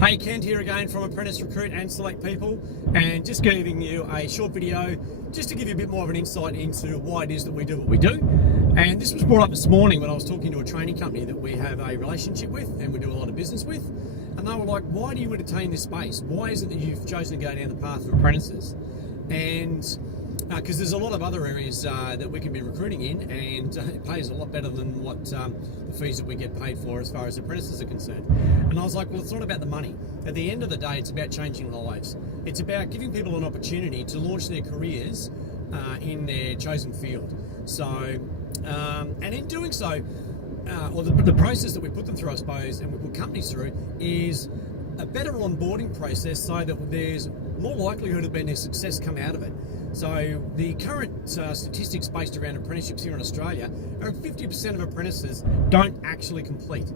Hey, Kent here again from Apprentice Recruit and Select People, and just giving you a short video just to give you a bit more of an insight into why it is that we do what we do. And this was brought up this morning when I was talking to a training company that we have a relationship with and we do a lot of business with, and they were like, why do you entertain this space? Why is it that you've chosen to go down the path of apprentices? And because there's a lot of other areas that we can be recruiting in, and it pays a lot better than what the fees that we get paid for as far as apprentices are concerned. And I was like, well, it's not about the money. At the end of the day, it's about changing lives. It's about giving people an opportunity to launch their careers in their chosen field. So, and in doing so, or the process that we put them through, I suppose, and we put companies through, is a better onboarding process so that there's more likelihood of being a success come out of it. So the current statistics based around apprenticeships here in Australia are 50% of apprentices don't actually complete.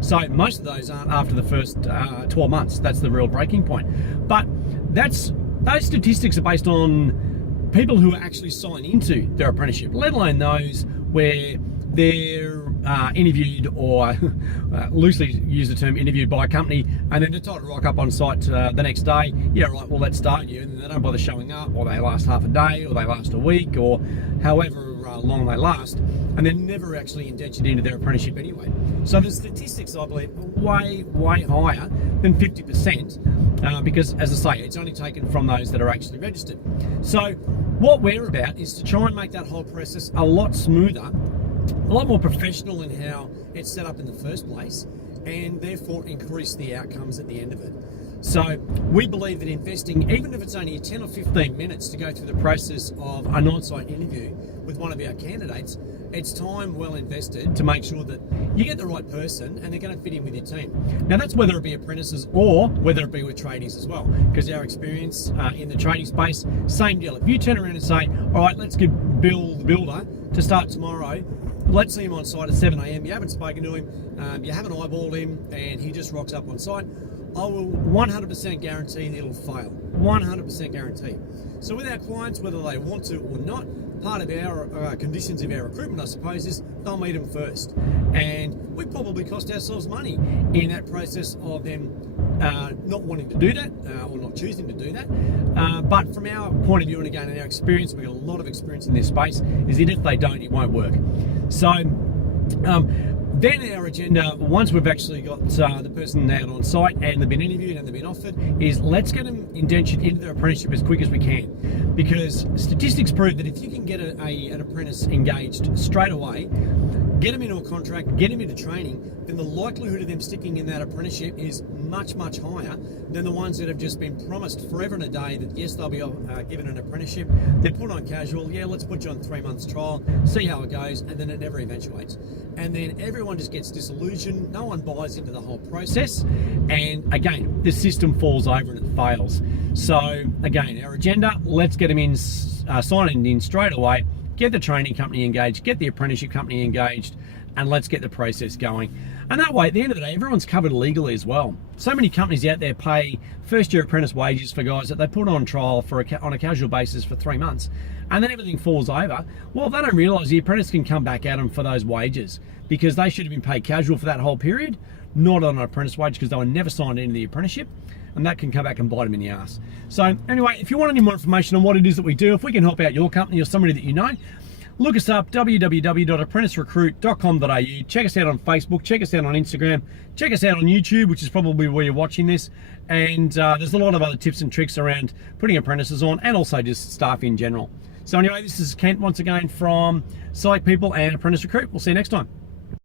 So most of those aren't after the first 12 months. That's the real breaking point. But those statistics are based on people who actually sign into their apprenticeship, let alone those where they're interviewed, or loosely use the term interviewed, by a company, and then they're told to rock up on site the next day. Yeah, right, well, let's start you, and they don't bother showing up, or they last half a day, or they last a week, or however long they last, and they're never actually indentured into their apprenticeship anyway. So the statistics, I believe, are way higher than 50%, because, as I say, it's only taken from those that are actually registered. So what we're about is to try and make that whole process a lot smoother, a lot more professional in how it's set up in the first place, and therefore increase the outcomes at the end of it. So we believe that investing, even if it's only 10 or 15 minutes to go through the process of an on-site interview with one of our candidates, it's time well invested to make sure that you get the right person and they're going to fit in with your team. Now, that's whether it be apprentices or whether it be with tradies as well, because our experience in the trading space, same deal. If you turn around and say, all right, let's give Bill the builder to start tomorrow, let's see him on site at 7 a.m. You haven't spoken to him, you haven't eyeballed him, and he just rocks up on site, I will 100% guarantee that it'll fail. 100% guarantee. So with our clients, whether they want to or not, part of our conditions of our recruitment, I suppose, is they'll meet them first. And we probably cost ourselves money in that process of them not wanting to do that, or not choosing to do that. But from our point of view, and again, in our experience, we've got a lot of experience in this space, is that if they don't, it won't work. So then our agenda, once we've actually got the person out on site and they've been interviewed and they've been offered, is let's get them indentured into their apprenticeship as quick as we can. Because statistics prove that if you can get an apprentice engaged straight away, get them into a contract, get them into training, then the likelihood of them sticking in that apprenticeship is much higher than the ones that have just been promised forever and a day that yes, they'll be given an apprenticeship, they're put on casual, yeah, let's put you on 3 months trial, see how it goes, and then it never eventuates. And then everyone just gets disillusioned, no one buys into the whole process, and again, the system falls over and it fails. So again, our agenda, let's get them in, signing in straight away, get the training company engaged, get the apprenticeship company engaged, and let's get the process going. And that way, at the end of the day, everyone's covered legally as well. So many companies out there pay first-year apprentice wages for guys that they put on trial for on a casual basis for 3 months, and then everything falls over. Well, they don't realise the apprentice can come back at them for those wages, because they should have been paid casual for that whole period, not on an apprentice wage, because they were never signed into the apprenticeship, and that can come back and bite them in the ass. So anyway, if you want any more information on what it is that we do, if we can help out your company or somebody that you know, look us up, www.apprenticerecruit.com.au. Check us out on Facebook, check us out on Instagram, check us out on YouTube, which is probably where you're watching this. And there's a lot of other tips and tricks around putting apprentices on, and also just staff in general. So anyway, this is Kent once again from Select People and Apprentice Recruit. We'll see you next time.